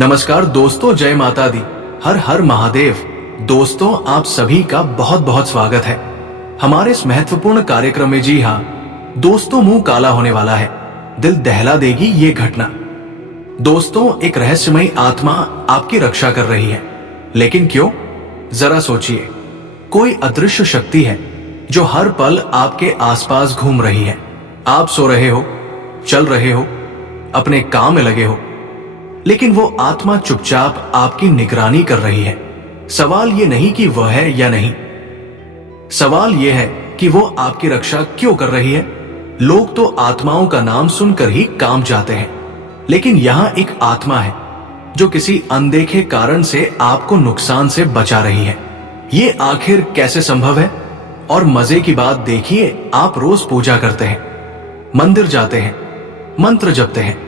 नमस्कार दोस्तों, जय माता दी, हर हर महादेव। दोस्तों, आप सभी का बहुत बहुत स्वागत है हमारे इस महत्वपूर्ण कार्यक्रम में। जी हाँ दोस्तों, मुंह काला होने वाला है, दिल दहला देगी ये घटना। दोस्तों, एक रहस्यमयी आत्मा आपकी रक्षा कर रही है, लेकिन क्यों? जरा सोचिए। कोई अदृश्य शक्ति है जो हर पल आपके आसपास घूम रही है। आप सो रहे हो, चल रहे हो, अपने काम में लगे हो, लेकिन वो आत्मा चुपचाप आपकी निगरानी कर रही है। सवाल ये नहीं कि वह है या नहीं, सवाल ये है कि वो आपकी रक्षा क्यों कर रही है। लोग तो आत्माओं का नाम सुनकर ही काम जाते हैं, लेकिन यहां एक आत्मा है जो किसी अनदेखे कारण से आपको नुकसान से बचा रही है। ये आखिर कैसे संभव है? और मजे की बात देखिए, आप रोज पूजा करते हैं, मंदिर जाते हैं, मंत्र जपते हैं,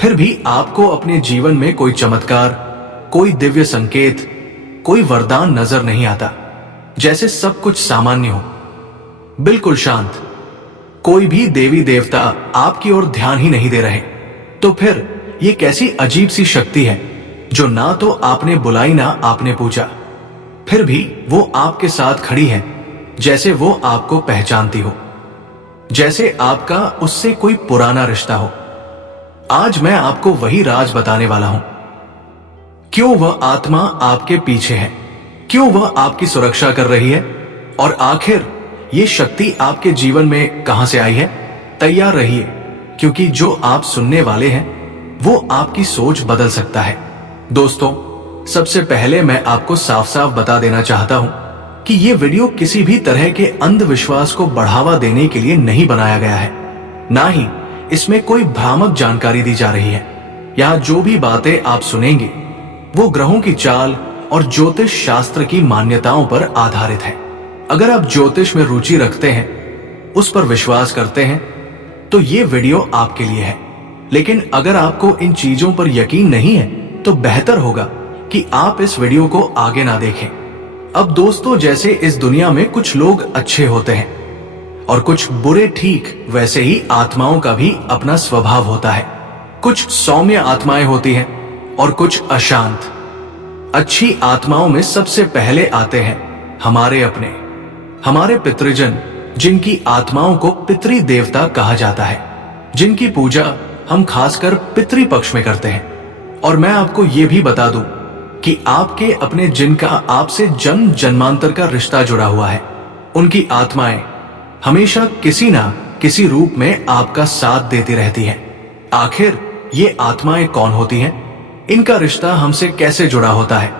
फिर भी आपको अपने जीवन में कोई चमत्कार, कोई दिव्य संकेत, कोई वरदान नजर नहीं आता। जैसे सब कुछ सामान्य हो, बिल्कुल शांत, कोई भी देवी देवता आपकी ओर ध्यान ही नहीं दे रहे। तो फिर ये कैसी अजीब सी शक्ति है जो ना तो आपने बुलाई ना आपने पूछा, फिर भी वो आपके साथ खड़ी है, जैसे वो आपको पहचानती हो, जैसे आपका उससे कोई पुराना रिश्ता हो। आज मैं आपको वही राज बताने वाला हूं। क्यों वह आत्मा आपके पीछे है, क्यों वह आपकी सुरक्षा कर रही है, और आखिर ये शक्ति आपके जीवन में कहां से आई है। तैयार रहिए, क्योंकि जो आप सुनने वाले हैं वो आपकी सोच बदल सकता है। दोस्तों, सबसे पहले मैं आपको साफ साफ बता देना चाहता हूं कि ये वीडियो किसी भी तरह के अंधविश्वास को बढ़ावा देने के लिए नहीं बनाया गया है, ना ही इसमें कोई भ्रामक जानकारी दी जा रही है। यहाँ जो भी बातें आप सुनेंगे वो ग्रहों की चाल और ज्योतिष शास्त्र की मान्यताओं पर आधारित है। अगर आप ज्योतिष में रुचि रखते हैं, उस पर विश्वास करते हैं, तो ये वीडियो आपके लिए है। लेकिन अगर आपको इन चीजों पर यकीन नहीं है तो बेहतर होगा कि आप इस वीडियो को आगे ना देखें। अब दोस्तों, जैसे इस दुनिया में कुछ लोग अच्छे होते हैं और कुछ बुरे, ठीक वैसे ही आत्माओं का भी अपना स्वभाव होता है। कुछ सौम्य आत्माएं होती हैं और कुछ अशांत। अच्छी आत्माओं में सबसे पहले आते हैं हमारे पितृजन, जिनकी आत्माओं को पितृ देवता कहा जाता है, जिनकी पूजा हम खासकर पितृ पक्ष में करते हैं। और मैं आपको ये भी बता दूं कि आपके अपने जिनका आपसे जन्म जन्मांतर का रिश्ता जुड़ा हुआ है, उनकी आत्माएं हमेशा किसी ना किसी रूप में आपका साथ देती रहती हैं। आखिर ये आत्माएं कौन होती हैं, इनका रिश्ता हमसे कैसे जुड़ा होता है,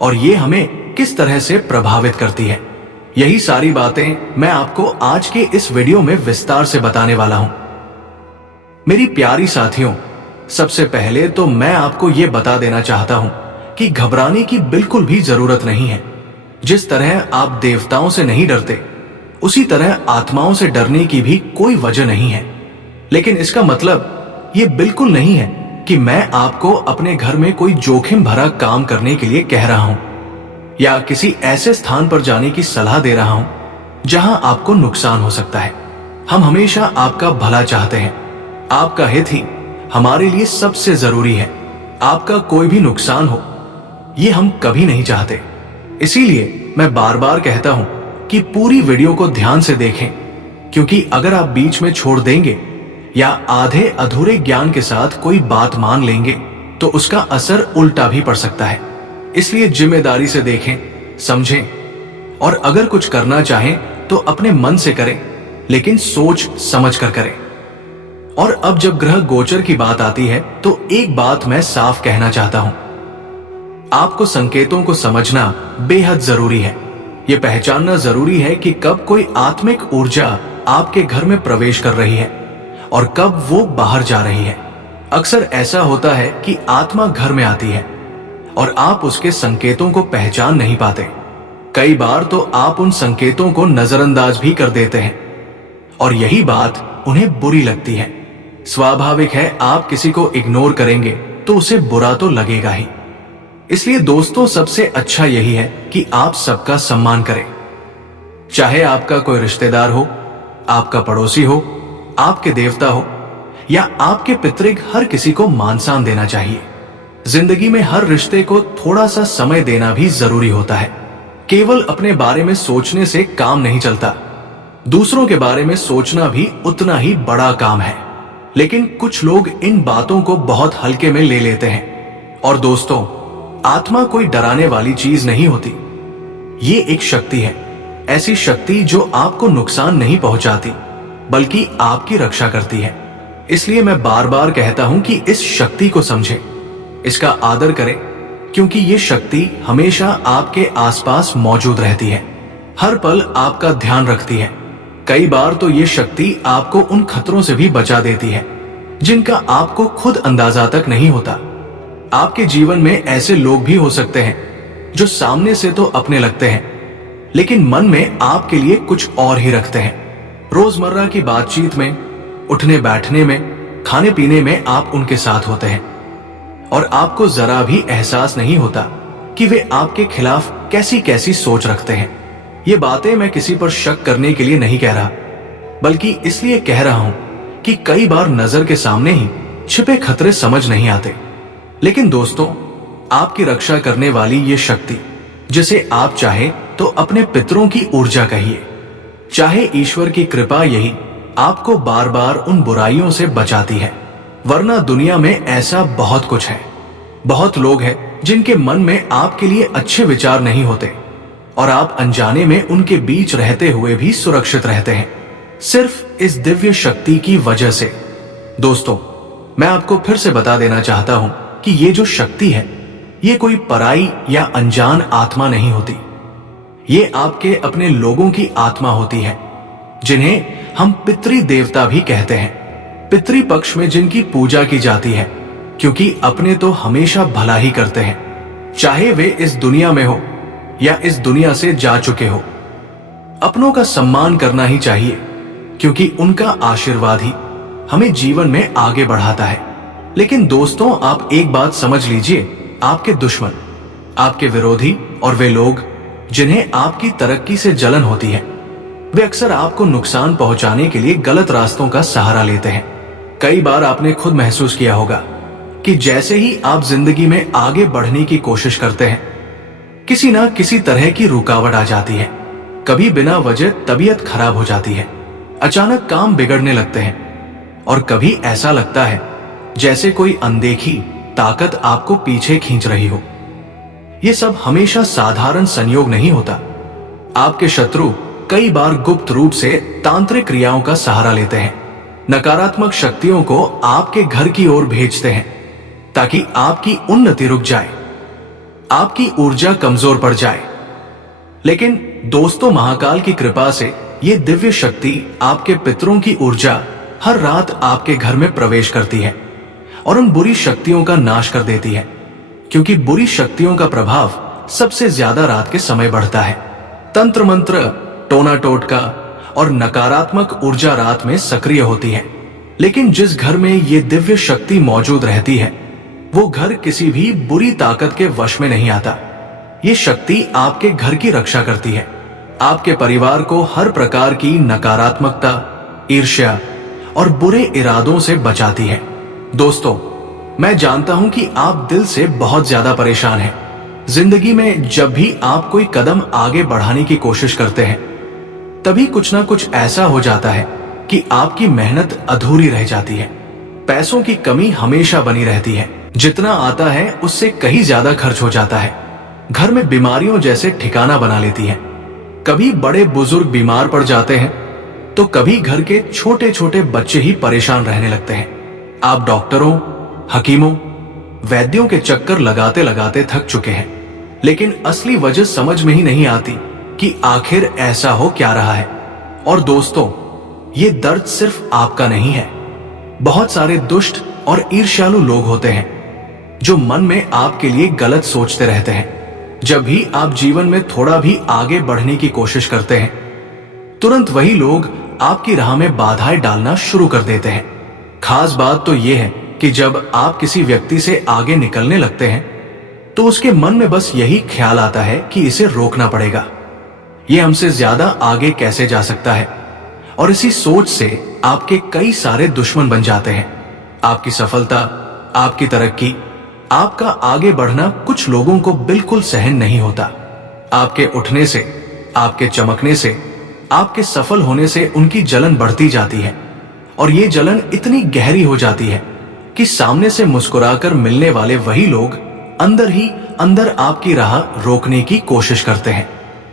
और ये हमें किस तरह से प्रभावित करती है, यही सारी बातें मैं आपको आज के इस वीडियो में विस्तार से बताने वाला हूं। मेरी प्यारी साथियों, सबसे पहले तो मैं आपको ये बता देना चाहता हूं कि घबराने की बिल्कुल भी जरूरत नहीं है। जिस तरह आप देवताओं से नहीं डरते, उसी तरह आत्माओं से डरने की भी कोई वजह नहीं है। लेकिन इसका मतलब ये बिल्कुल नहीं है कि मैं आपको अपने घर में कोई जोखिम भरा काम करने के लिए कह रहा हूं, या किसी ऐसे स्थान पर जाने की सलाह दे रहा हूं जहां आपको नुकसान हो सकता है। हम हमेशा आपका भला चाहते हैं, आपका हित ही हमारे लिए सबसे जरूरी है। आपका कोई भी नुकसान हो, ये हम कभी नहीं चाहते। इसीलिए मैं बार बार कहता हूं कि पूरी वीडियो को ध्यान से देखें, क्योंकि अगर आप बीच में छोड़ देंगे या आधे अधूरे ज्ञान के साथ कोई बात मान लेंगे तो उसका असर उल्टा भी पड़ सकता है। इसलिए जिम्मेदारी से देखें, समझें, और अगर कुछ करना चाहें तो अपने मन से करें, लेकिन सोच समझ कर करें। और अब जब ग्रह गोचर की बात आती है तो एक बात मैं साफ कहना चाहता हूं, आपको संकेतों को समझना बेहद जरूरी है। यह पहचानना जरूरी है कि कब कोई आत्मिक ऊर्जा आपके घर में प्रवेश कर रही है और कब वो बाहर जा रही है। अक्सर ऐसा होता है कि आत्मा घर में आती है और आप उसके संकेतों को पहचान नहीं पाते। कई बार तो आप उन संकेतों को नजरअंदाज भी कर देते हैं और यही बात उन्हें बुरी लगती है। स्वाभाविक है, आप किसी को इग्नोर करेंगे तो उसे बुरा तो लगेगा ही। इसलिए दोस्तों, सबसे अच्छा यही है कि आप सबका सम्मान करें। चाहे आपका कोई रिश्तेदार हो, आपका पड़ोसी हो, आपके देवता हो या आपके पितृग, हर किसी को मान सम्मान देना चाहिए। जिंदगी में हर रिश्ते को थोड़ा सा समय देना भी जरूरी होता है। केवल अपने बारे में सोचने से काम नहीं चलता, दूसरों के बारे में सोचना भी उतना ही बड़ा काम है। लेकिन कुछ लोग इन बातों को बहुत हल्के में ले लेते हैं। और दोस्तों, आत्मा कोई डराने वाली चीज नहीं होती, ये एक शक्ति है। ऐसी शक्ति जो आपको नुकसान नहीं पहुंचाती बल्कि आपकी रक्षा करती है। इसलिए मैं बार बार कहता हूं कि इस शक्ति को समझें, इसका आदर करें, क्योंकि ये शक्ति हमेशा आपके आसपास मौजूद रहती है, हर पल आपका ध्यान रखती है। कई बार तो ये शक्ति आपको उन खतरों से भी बचा देती है जिनका आपको खुद अंदाजा तक नहीं होता। आपके जीवन में ऐसे लोग भी हो सकते हैं जो सामने से तो अपने लगते हैं, लेकिन मन में आपके लिए कुछ और ही रखते हैं। रोजमर्रा की बातचीत में, उठने बैठने में, खाने पीने में आप उनके साथ होते हैं और आपको जरा भी एहसास नहीं होता कि वे आपके खिलाफ कैसी कैसी सोच रखते हैं। ये बातें मैं किसी पर शक करने के लिए नहीं कह रहा, बल्कि इसलिए कह रहा हूं कि कई बार नजर के सामने ही छिपे खतरे समझ नहीं आते। लेकिन दोस्तों, आपकी रक्षा करने वाली ये शक्ति, जिसे आप चाहे तो अपने पितरों की ऊर्जा कहिए, चाहे ईश्वर की कृपा, यही आपको बार बार उन बुराइयों से बचाती है। वरना दुनिया में ऐसा बहुत कुछ है, बहुत लोग हैं जिनके मन में आपके लिए अच्छे विचार नहीं होते और आप अनजाने में उनके बीच रहते हुए भी सुरक्षित रहते हैं, सिर्फ इस दिव्य शक्ति की वजह से। दोस्तों, मैं आपको फिर से बता देना चाहता हूं कि ये जो शक्ति है, ये कोई पराई या अनजान आत्मा नहीं होती। ये आपके अपने लोगों की आत्मा होती है, जिन्हें हम पितृ देवता भी कहते हैं। पितृ पक्ष में जिनकी पूजा की जाती है, क्योंकि अपने तो हमेशा भला ही करते हैं, चाहे वे इस दुनिया में हो या इस दुनिया से जा चुके हो। अपनों का सम्मान करना ही चाहिए, क्योंकि उनका आशीर्वाद ही हमें जीवन में आगे बढ़ाता है। लेकिन दोस्तों, आप एक बात समझ लीजिए, आपके दुश्मन, आपके विरोधी और वे लोग जिन्हें आपकी तरक्की से जलन होती है, वे अक्सर आपको नुकसान पहुंचाने के लिए गलत रास्तों का सहारा लेते हैं। कई बार आपने खुद महसूस किया होगा कि जैसे ही आप जिंदगी में आगे बढ़ने की कोशिश करते हैं, किसी ना किसी तरह की रुकावट आ जाती है। कभी बिना वजह तबीयत खराब हो जाती है, अचानक काम बिगड़ने लगते हैं, और कभी ऐसा लगता है जैसे कोई अनदेखी ताकत आपको पीछे खींच रही हो। ये सब हमेशा साधारण संयोग नहीं होता। आपके शत्रु कई बार गुप्त रूप से तांत्रिक क्रियाओं का सहारा लेते हैं, नकारात्मक शक्तियों को आपके घर की ओर भेजते हैं ताकि आपकी उन्नति रुक जाए, आपकी ऊर्जा कमजोर पड़ जाए। लेकिन दोस्तों, महाकाल की कृपा से ये दिव्य शक्ति, आपके पितरों की ऊर्जा, हर रात आपके घर में प्रवेश करती है और उन बुरी शक्तियों का नाश कर देती है, क्योंकि बुरी शक्तियों का प्रभाव सबसे ज्यादा रात के समय बढ़ता है। तंत्र मंत्र, टोना टोटका और नकारात्मक ऊर्जा रात में सक्रिय होती है। लेकिन जिस घर में ये दिव्य शक्ति मौजूद रहती है, वो घर किसी भी बुरी ताकत के वश में नहीं आता। ये शक्ति आपके घर की रक्षा करती है, आपके परिवार को हर प्रकार की नकारात्मकता, ईर्ष्या और बुरे इरादों से बचाती है। दोस्तों, मैं जानता हूं कि आप दिल से बहुत ज्यादा परेशान हैं। जिंदगी में जब भी आप कोई कदम आगे बढ़ाने की कोशिश करते हैं, तभी कुछ ना कुछ ऐसा हो जाता है कि आपकी मेहनत अधूरी रह जाती है। पैसों की कमी हमेशा बनी रहती है, जितना आता है उससे कहीं ज्यादा खर्च हो जाता है। घर में बीमारियों जैसे ठिकाना बना लेती है। कभी बड़े बुजुर्ग बीमार पड़ जाते हैं, तो कभी घर के छोटे छोटे बच्चे ही परेशान रहने लगते हैं। आप डॉक्टरों, हकीमों, वैद्यों के चक्कर लगाते लगाते थक चुके हैं, लेकिन असली वजह समझ में ही नहीं आती कि आखिर ऐसा हो क्या रहा है। और दोस्तों, ये दर्द सिर्फ आपका नहीं है। बहुत सारे दुष्ट और ईर्ष्यालु लोग होते हैं जो मन में आपके लिए गलत सोचते रहते हैं। जब भी आप जीवन में थोड़ा भी आगे बढ़ने की कोशिश करते हैं, तुरंत वही लोग आपकी राह में बाधाएं डालना शुरू कर देते हैं। खास बात तो यह है कि जब आप किसी व्यक्ति से आगे निकलने लगते हैं, तो उसके मन में बस यही ख्याल आता है कि इसे रोकना पड़ेगा, ये हमसे ज्यादा आगे कैसे जा सकता है। और इसी सोच से आपके कई सारे दुश्मन बन जाते हैं। आपकी सफलता, आपकी तरक्की आपका आगे बढ़ना कुछ लोगों को बिल्कुल सहन नहीं होता। आपके उठने से, आपके चमकने से, आपके सफल होने से उनकी जलन बढ़ती जाती है और ये जलन इतनी गहरी हो जाती है कि सामने से मुस्कुराकर मिलने वाले वही लोग अंदर ही अंदर आपकी राह रोकने की कोशिश करते हैं।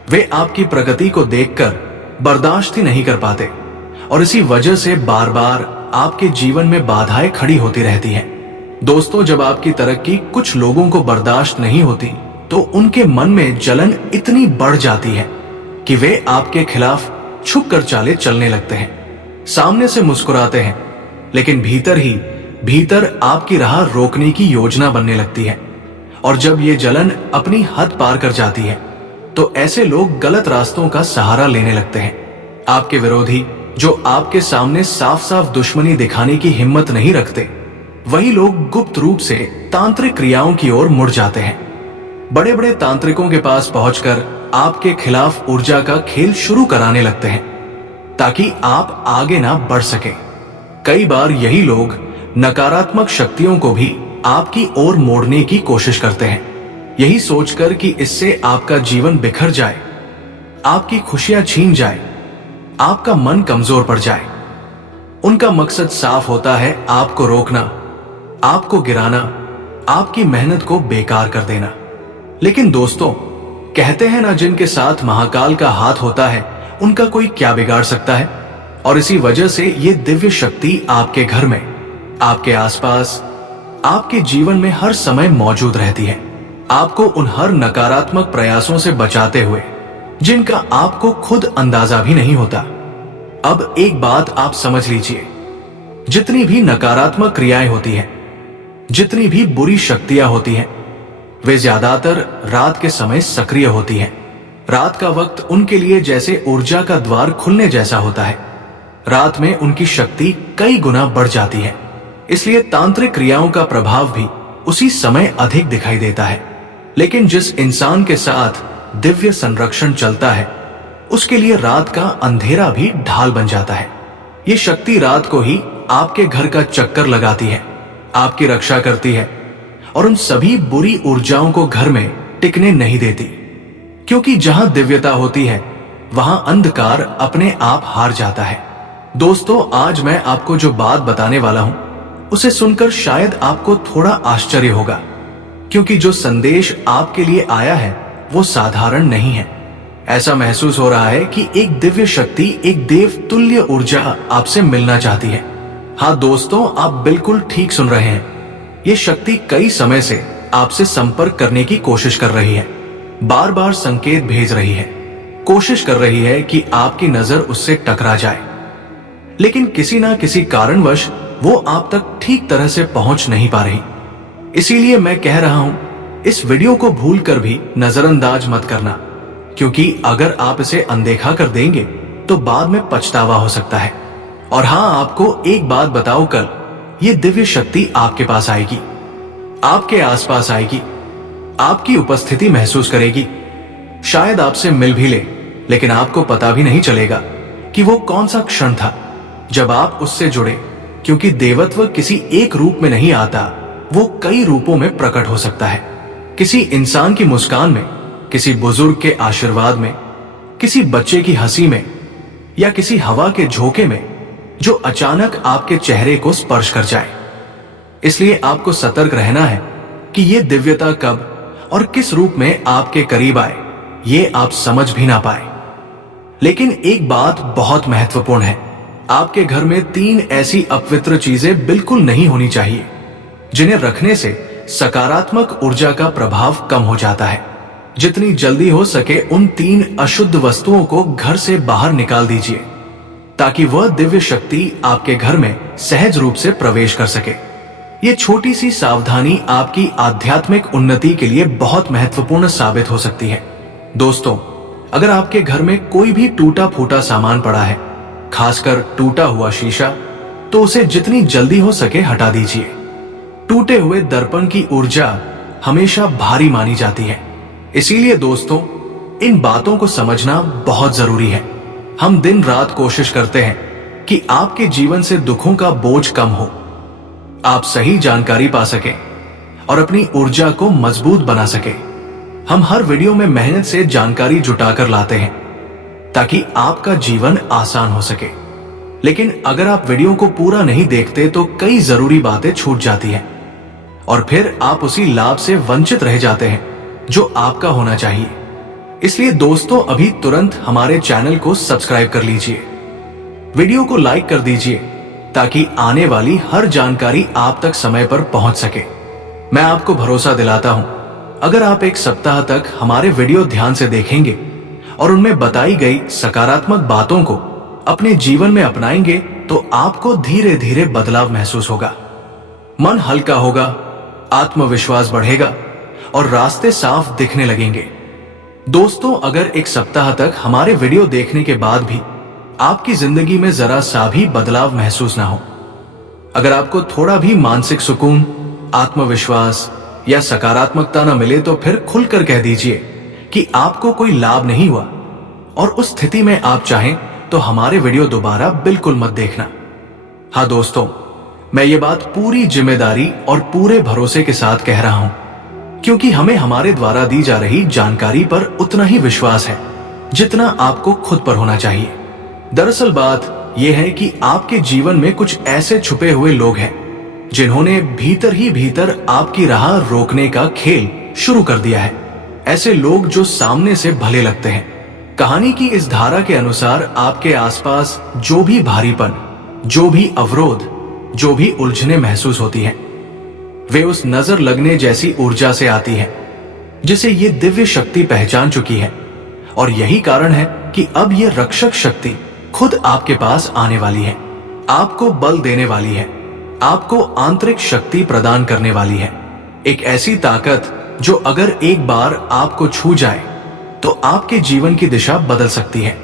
वे आपकी प्रगति को देखकर बर्दाश्त ही नहीं कर पाते और इसी वजह से बार बार आपके जीवन में बाधाएं खड़ी होती रहती हैं। दोस्तों, जब आपकी तरक्की कुछ लोगों को बर्दाश्त नहीं होती तो उनके मन में जलन इतनी बढ़ जाती है कि वे आपके खिलाफ छुप कर चालें चलने लगते हैं। सामने से मुस्कुराते हैं लेकिन भीतर ही भीतर आपकी राह रोकने की योजना बनने लगती है। और जब ये जलन अपनी हद पार कर जाती है तो ऐसे लोग गलत रास्तों का सहारा लेने लगते हैं। आपके विरोधी जो आपके सामने साफ साफ दुश्मनी दिखाने की हिम्मत नहीं रखते, वही लोग गुप्त रूप से तांत्रिक क्रियाओं की ओर मुड़ जाते हैं। बड़े बड़े तांत्रिकों के पास पहुंचकर आपके खिलाफ ऊर्जा का खेल शुरू कराने लगते हैं ताकि आप आगे ना बढ़ सके। कई बार यही लोग नकारात्मक शक्तियों को भी आपकी ओर मोड़ने की कोशिश करते हैं, यही सोचकर कि इससे आपका जीवन बिखर जाए, आपकी खुशियां छीन जाए, आपका मन कमजोर पड़ जाए। उनका मकसद साफ होता है, आपको रोकना, आपको गिराना, आपकी मेहनत को बेकार कर देना। लेकिन दोस्तों, कहते हैं ना, जिनके साथ महाकाल का हाथ होता है उनका कोई क्या बिगाड़ सकता है। और इसी वजह से ये दिव्य शक्ति आपके घर में, आपके आसपास, आपके जीवन में हर समय मौजूद रहती है, आपको उन हर नकारात्मक प्रयासों से बचाते हुए जिनका आपको खुद अंदाजा भी नहीं होता। अब एक बात आप समझ लीजिए, जितनी भी नकारात्मक क्रियाएं होती हैं, जितनी भी बुरी शक्तियां होती हैं, वे ज्यादातर रात के समय सक्रिय होती हैं। रात का वक्त उनके लिए जैसे ऊर्जा का द्वार खुलने जैसा होता है। रात में उनकी शक्ति कई गुना बढ़ जाती है, इसलिए तांत्रिक क्रियाओं का प्रभाव भी उसी समय अधिक दिखाई देता है। लेकिन जिस इंसान के साथ दिव्य संरक्षण चलता है, उसके लिए रात का अंधेरा भी ढाल बन जाता है। ये शक्ति रात को ही आपके घर का चक्कर लगाती है, आपकी रक्षा करती है और उन सभी बुरी ऊर्जाओं को घर में टिकने नहीं देती। क्योंकि जहां दिव्यता होती है वहां अंधकार अपने आप हार जाता है। दोस्तों, आज मैं आपको जो बात बताने वाला हूं उसे सुनकर शायद आपको थोड़ा आश्चर्य होगा, क्योंकि जो संदेश आपके लिए आया है वो साधारण नहीं है। ऐसा महसूस हो रहा है कि एक दिव्य शक्ति, एक देव तुल्य ऊर्जा आपसे मिलना चाहती है। हाँ दोस्तों, आप बिल्कुल ठीक सुन रहे हैं। ये शक्ति कई समय से आपसे संपर्क करने की कोशिश कर रही है, बार बार संकेत भेज रही है, कोशिश कर रही है कि आपकी नजर उससे टकरा जाए। लेकिन किसी ना किसी कारणवश वो आप तक ठीक तरह से पहुंच नहीं पा रही। इसीलिए मैं कह रहा हूं, इस वीडियो को भूलकर भी नजरअंदाज मत करना, क्योंकि अगर आप इसे अनदेखा कर देंगे तो बाद में पछतावा हो सकता है। और हाँ, आपको एक बात बताओ, कल ये दिव्य शक्ति आपके पास आएगी, आपके आसपास आएगी, आपकी उपस्थिति महसूस करेगी, शायद आपसे मिल भी ले, लेकिन आपको पता भी नहीं चलेगा कि वो कौन सा क्षण था जब आप उससे जुड़े। क्योंकि देवत्व किसी एक रूप में नहीं आता, वो कई रूपों में प्रकट हो सकता है। किसी इंसान की मुस्कान में, किसी बुजुर्ग के आशीर्वाद में, किसी बच्चे की हंसी में, या किसी हवा के झोंके में जो अचानक आपके चेहरे को स्पर्श कर जाए। इसलिए आपको सतर्क रहना है कि ये दिव्यता कब और किस रूप में आपके करीब आए, ये आप समझ भी ना पाए। लेकिन एक बात बहुत महत्वपूर्ण है, आपके घर में 3 ऐसी अपवित्र चीजें बिल्कुल नहीं होनी चाहिए जिन्हें रखने से सकारात्मक ऊर्जा का प्रभाव कम हो जाता है। जितनी जल्दी हो सके उन 3 अशुद्ध वस्तुओं को घर से बाहर निकाल दीजिए, ताकि वह दिव्य शक्ति आपके घर में सहज रूप से प्रवेश कर सके। ये छोटी सी सावधानी आपकी आध्यात्मिक उन्नति के लिए बहुत महत्वपूर्ण साबित हो सकती है। दोस्तों, अगर आपके घर में कोई भी टूटा फूटा सामान पड़ा है, खासकर टूटा हुआ शीशा, तो उसे जितनी जल्दी हो सके हटा दीजिए। टूटे हुए दर्पण की ऊर्जा हमेशा भारी मानी जाती है। इसीलिए दोस्तों, इन बातों को समझना बहुत जरूरी है। हम दिन रात कोशिश करते हैं कि आपके जीवन से दुखों का बोझ कम हो, आप सही जानकारी पा सकें, और अपनी ऊर्जा को मजबूत बना सके। हम हर वीडियो में मेहनत से जानकारी जुटाकर लाते हैं ताकि आपका जीवन आसान हो सके। लेकिन अगर आप वीडियो को पूरा नहीं देखते तो कई जरूरी बातें छूट जाती हैं और फिर आप उसी लाभ से वंचित रह जाते हैं जो आपका होना चाहिए। इसलिए दोस्तों, अभी तुरंत हमारे चैनल को सब्सक्राइब कर लीजिए, वीडियो को लाइक कर दीजिए ताकि आने वाली हर जानकारी आप तक समय पर पहुंच सके। मैं आपको भरोसा दिलाता हूं, अगर आप एक सप्ताह तक हमारे वीडियो ध्यान से देखेंगे और उनमें बताई गई सकारात्मक बातों को अपने जीवन में अपनाएंगे तो आपको धीरे धीरे बदलाव महसूस होगा। मन हल्का होगा, आत्मविश्वास बढ़ेगा और रास्ते साफ दिखने लगेंगे। दोस्तों, अगर एक सप्ताह तक हमारे वीडियो देखने के बाद भी आपकी जिंदगी में जरा सा भी बदलाव महसूस ना हो, अगर आपको थोड़ा भी मानसिक सुकून, आत्मविश्वास या सकारात्मकता न मिले तो फिर खुलकर कह दीजिए कि आपको कोई लाभ नहीं हुआ और उस स्थिति में आप चाहें तो हमारे वीडियो दोबारा बिल्कुल मत देखना। हाँ दोस्तों, मैं ये बात पूरी जिम्मेदारी और पूरे भरोसे के साथ कह रहा हूं क्योंकि हमें हमारे द्वारा दी जा रही जानकारी पर उतना ही विश्वास है जितना आपको खुद पर होना चाहिए। दरअसल बात यह है कि आपके जीवन में कुछ ऐसे छुपे हुए लोग हैं जिन्होंने भीतर ही भीतर आपकी राह रोकने का खेल शुरू कर दिया है। ऐसे लोग जो सामने से भले लगते हैं। कहानी की इस धारा के अनुसार आपके आसपास जो भी भारीपन, जो भी अवरोध, जो भी उलझने महसूस होती हैं, वे उस नजर लगने जैसी ऊर्जा से आती हैं जिसे ये दिव्य शक्ति पहचान चुकी है। और यही कारण है कि अब ये रक्षक शक्ति खुद आपके पास आने वाली है, आपको बल देने वाली है, आपको आंतरिक शक्ति प्रदान करने वाली है। एक ऐसी ताकत जो अगर एक बार आपको छू जाए तो आपके जीवन की दिशा बदल सकती है।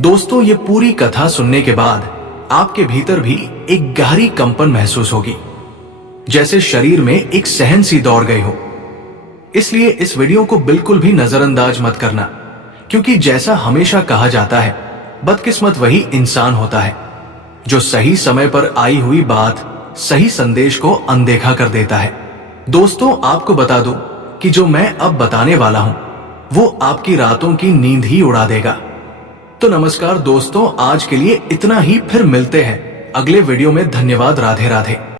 दोस्तों, ये पूरी कथा सुनने के बाद आपके भीतर भी एक गहरी कंपन महसूस होगी, जैसे शरीर में एक सहन सी दौड़ गई हो। इसलिए इस वीडियो को बिल्कुल भी नजरअंदाज मत करना, क्योंकि जैसा हमेशा कहा जाता है, बदकिस्मत वही इंसान होता है जो सही समय पर आई हुई बात, सही संदेश को अनदेखा कर देता है। दोस्तों, आपको बता दूं कि जो मैं अब बताने वाला हूं वो आपकी रातों की नींद ही उड़ा देगा। तो नमस्कार दोस्तों, आज के लिए इतना ही। फिर मिलते हैं अगले वीडियो में। धन्यवाद। राधे राधे।